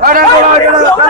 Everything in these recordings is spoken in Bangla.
来来来来来来。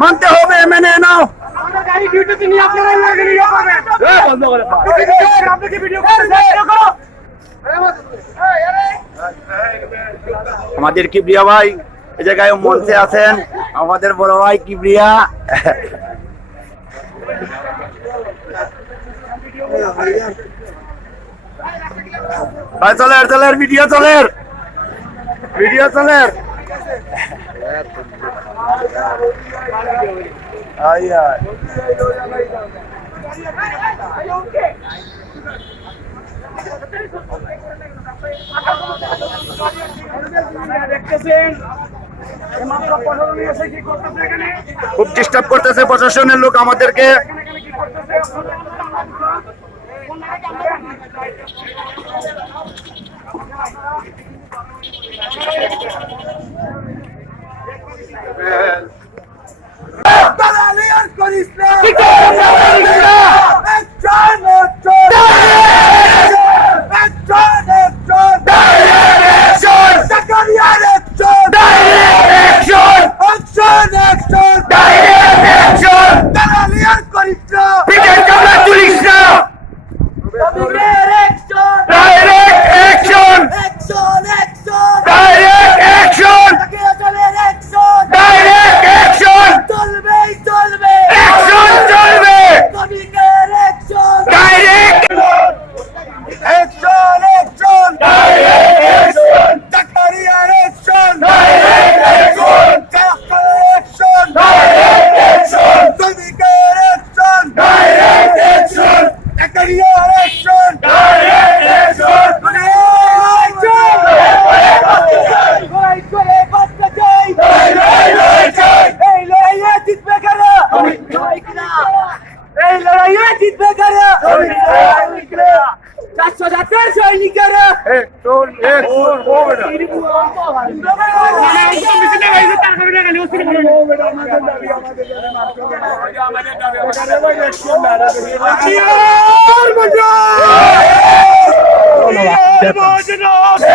মানতে হবে মেনে নাও। বন্ধ করে আমাদের কিবরিয়া ভাই এই জায়গায় মঞ্চে আছেন। আমাদের বড় ভাই কিবরিয়া। ভাই, চলের চলের, ভিডিও চলের। ভিডিও চলের। খুব ডিস্টার্ব করতেছে প্রশাসনের লোক আমাদেরকে। Direct action! Direct action! Action! Action! লড়াইয়ে জিতবে কারা চারশো জাতের সৈনিকেরা ধন্যবাদ